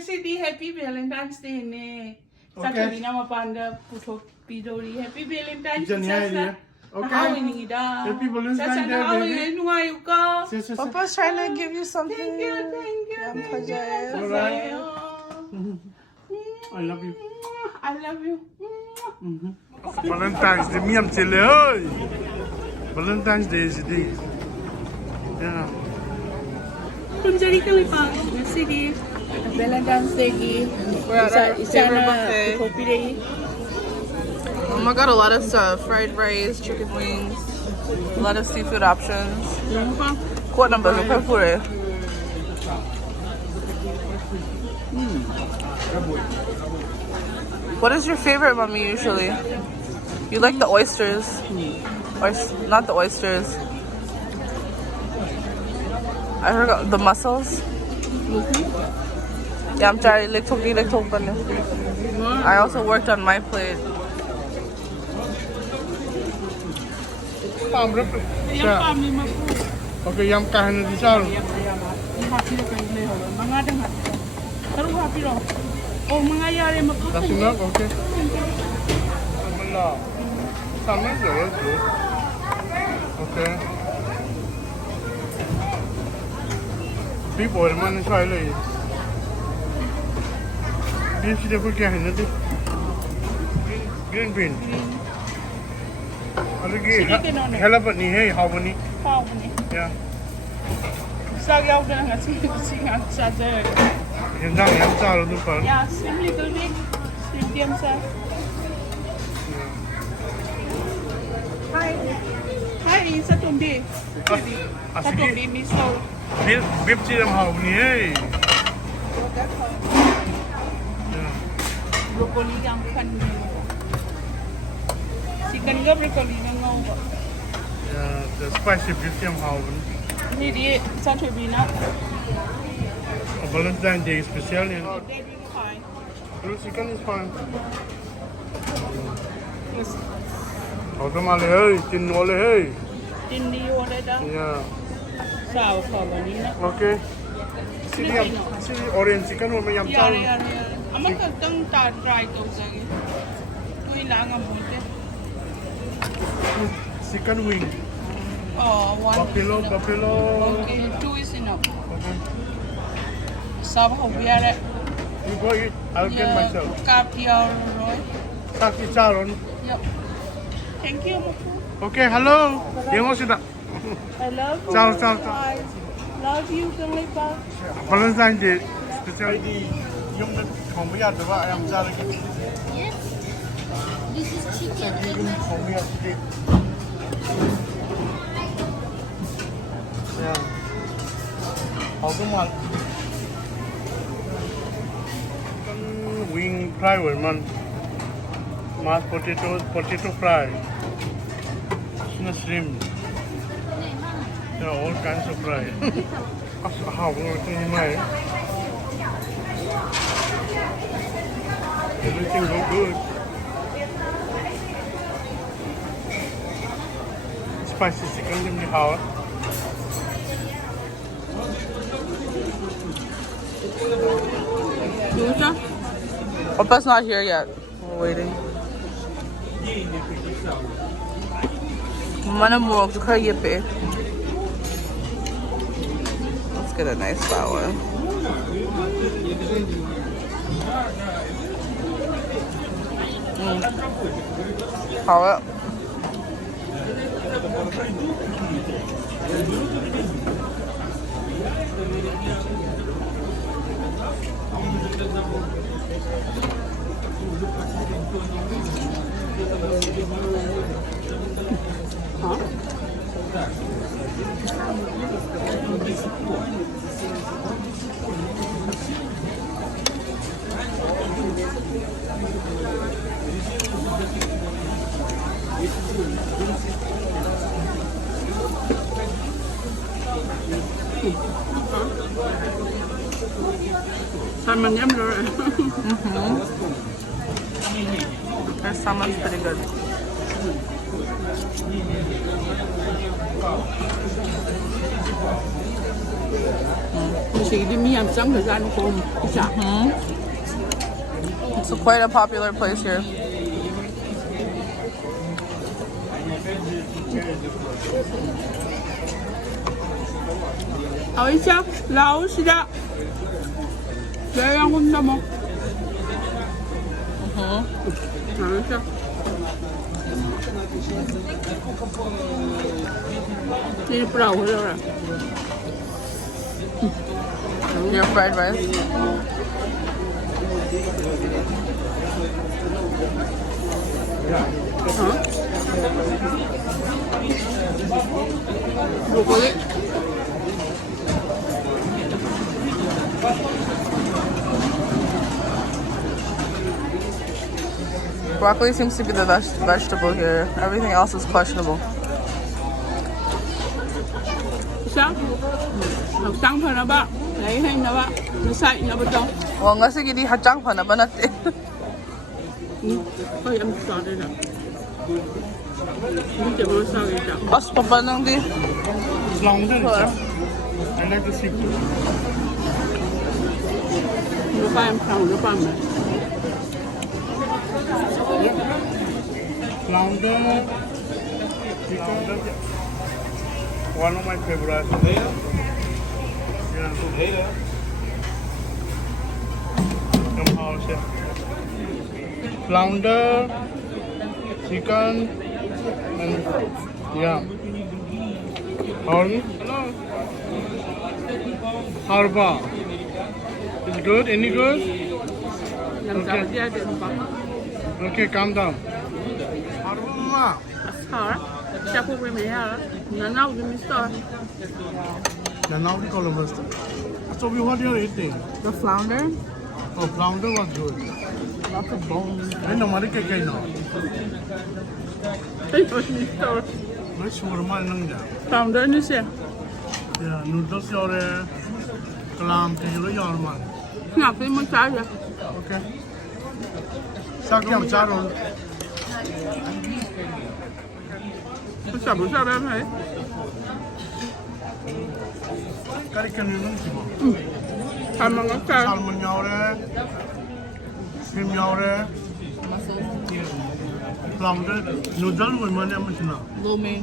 City, happy Valentine's Day ne. Saturday na mapanda puto pidori. Happy Valentine's Day. Okay. Happy Valentine's Day, baby. Papa's trying to give you something. Thank you. Alright. I love you. I love you. Valentine's Day, me am chile. Valentine's Day is the yeah. Kunjari Kalipang, City, Valentine's Day. We're at our favorite buffet. Oh my god, a lot of stuff. Fried rice, chicken wings, a lot of seafood options. What number? What is your favorite, mommy, usually? You like the oysters. Or not the oysters. I forgot the mussels. Yeah, I'm trying to I also worked on my plate. Okay, yam kahan di sal. Oh, mga yari maputo. That's enough, okay. Salmon is good. Okay. Beef oil man try le. Beef से देखो क्या है ना दे. Green bean. अलग ये हेला बनी है how बनी. How many? Yeah. Sagaw na nga singat sa there. 현장 yam चारो तो पर. Yeah, slim little bit. Slim diam sa. Hi, sa tumbi. Sa tumbi miso. Beef से हम हाउ बनी है. Broccoli yang kan. Chicken ga broccoli nga ngau. Yeah, the spicy beef से हम how बनी. Ni di sa tumbi na. Valentine's Day special. Baby fine. Grilled chicken is fine. Yes. Auto male hey, tin wale hey. Tindi wala da. Yeah. Sao ko ba ni na? Okay. See orange chicken or may yam chow. Yeah. Aman ka tang ta dry to sa gi. Tui lang ang bunte. Chicken wing. Oh, one. Buffalo. Okay, 2 is enough. Okay. Sab ho biare. You go eat. I'll get myself. Kap your roy. Taki charon. Yep. Thank you. Okay, hello. Yung sida. I love you. Ciao. Guys. Love you, Kalipa. Valentine's Day special. Yung không biết ăn được vậy em ra đây. Yes. This is chicken. Không biết ăn gì. Yeah. How come on? Wing fry với man. Mashed potato fry. Shrimp. There are all kinds of fry. How everything made. Everything look good. Spicy chicken in the house. Papa's not here yet. We're waiting. Manamurok to Kayepe. Let's get a nice flower. How it? Salmon yum rồi. Their salmon's pretty good. 음식 이름이 얌짱 그자고 이자. It's quite a popular place here. 아이샤 라오시다. 내가 혼자 먹. 아이샤. 이 브라우 그래. Your fried rice. 브로콜리. Broccoli seems to be the best vegetable here. Everything else is questionable. Sao? Học trắng thôi nó bác. Lấy hình nó bác. Nó sạch nó bắt đầu. Well, nga sige di hachang pa na ba natin? Ôi em sợ đây nè. Hindi ko sa ito. Pas pa pa nang di. Flounder is up. I like the seafood. Nó ba em không nó ba mẹ. Flounder, chicken. One of my favorites. Yeah. Come house, yeah. Flounder, chicken, and yeah. How are you? Hello. How about? Is good? Any good? Làm sao mà ra được bác. Okay, calm down. How about mama? Asar. Siya po primera. Nanaw din mister. Yeah, now we call them first. So what you're eating? The flounder? Oh, flounder was good. Lots of bones. I know, Marika kayo. Ayun mister. May shawarma lang dyan. Founder niyo siya. Yeah, noodles yore, clam kayo yorman. Ngapin mo siya. Okay. Sakyam charon. Sabi em thấy. Kari kanin lang siya. Ăn mà ngắt sao? Salmon yore, shrimp yore, flounder, noodle mo man naman siya. Lo mein.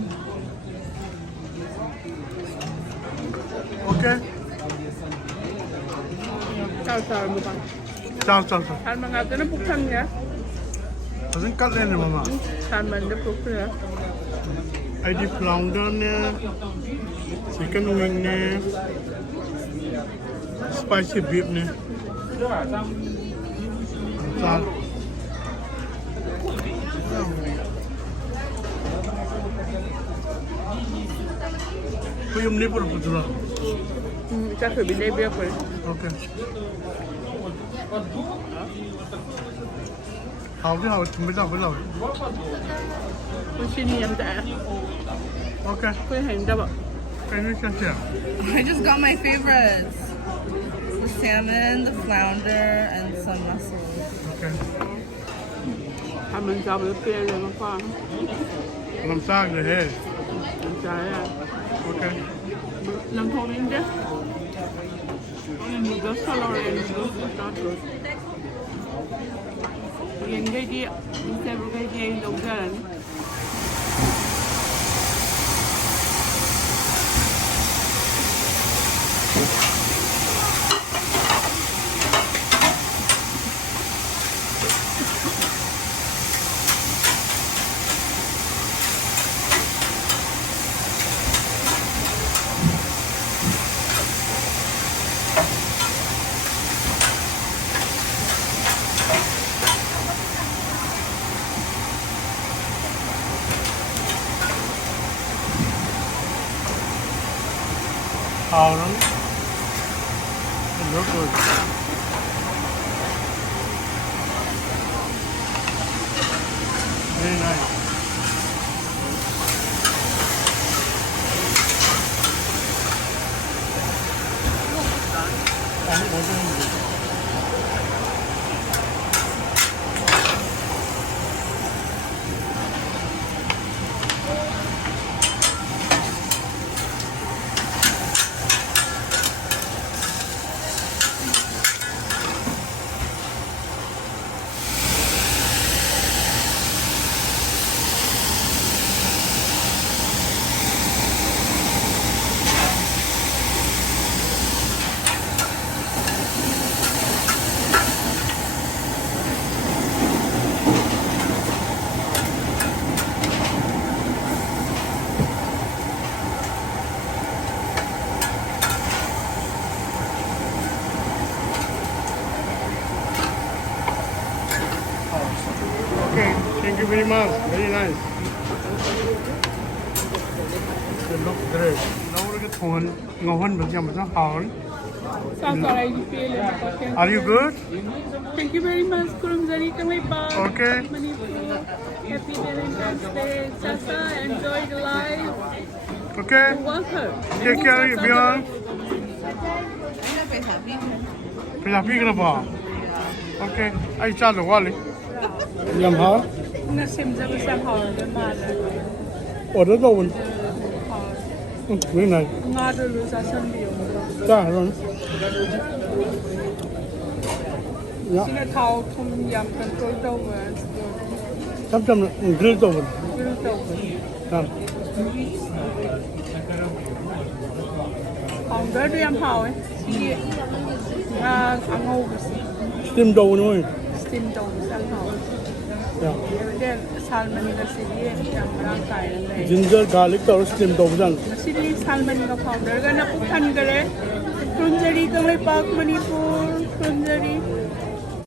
Okay. Sao mo ba? Chow. Ăn mà ngắt nó buksan niya. Kasing cut ni mama. Salmon na buksan. I did flounder ne, chicken wing ne, spicy beef ne. Sal. Kuyum ni puro putura. Chắc phải bị đây bia rồi. Okay. Hào chúng bây giờ. Con xin đi em đã. Okay. Quên hành đâu ạ? Can you check here? I just got my favorites. The salmon, the flounder, and some mussels. Okay. Ăn mình chào bữa kia rồi nó khoan. Làm sao rồi hết? Em trái à. Okay. Lần thôi đến đấy. Mình rất sao rồi em rất rồi. Yang cái dia, kita bergai dia yang dogan. How long? It looks good. Very nice. very much. Very nice. It looks great. Now look at one. Ngon được nhầm nó hòn. Sounds alright, you feel it. Are you good? Thank you very much, Kurumzari Kamaipa. Okay. Manipur. Happy Valentine's Day. Sasa, enjoy the life. Okay. Welcome. Take care, Bjorn. ไปหาพี่กันหรือเปล่าโอเคไอ้จ้าหรือว่าเลยยำฮะ Nasim Jab Sam Hall, Mala. อดแล้วโดนไม่ไหน Ngado Lusa Sunday. จ้าหรอ Sina Tau Tum Yam Control Dover. จำกรีดโดน Grill Dover. ครับ Founder do Yam How, eh? Ang oversee. สติมโดนด้วย Steam Dover, Sam How. จ้า Then Salmon the city and Yam Rankai. จินเจอร์กาลิกต่อสติมโดนจัง City Salmon the founder. Gana Pukan Gare. Kurumzari Kamaipa, Manipur. Kurumzari.